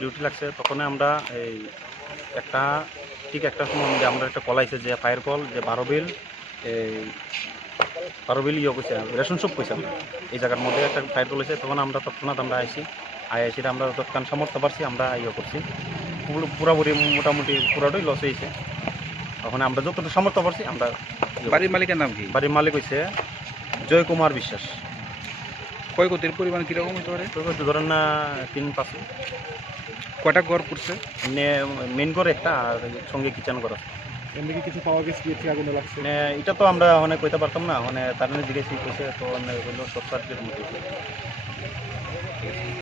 Duty লাগছে তখন আমরা এই একটা ঠিক একটা সময় আমরা একটা কল আইছে যে ফায়ার কল যে 12 বিল কইছে রেশন সব কইছে আমরা এই জায়গার মধ্যে একটা ফায়ার কল হয়েছে তখন আমরা তৎক্ষণাৎ আমরা আইসি আমরা তৎক্ষণ সামর্থ্য পারছি আমরা করছি পুরোপুরি মোটামুটি পুরোটাই লস হয়েছে ওখানে আমরা যতটুকু সামর্থ্য পারছি আমরা। বাড়ির মালিকের নাম কি? বাড়ির মালিক হয়েছে জয় কুমার বিশ্বাস। ক্ষয়ক্ষতির পরিমাণ কিরকম হতে পারে? ক্ষয়ক্ষতি ধরেন না 3-5। কয়টা ঘর পড়ছে? মেন ঘর একটা আর সঙ্গে কিচেন ঘর আছে। এমনি কি কিছু পাওয়া গেছে কি আগুন লাগছে? এটা তো আমরা অনেক কইতে পারতাম না, তার মানে জিজ্ঞেস করছে তো শর্ট সার্কিটের মধ্যে।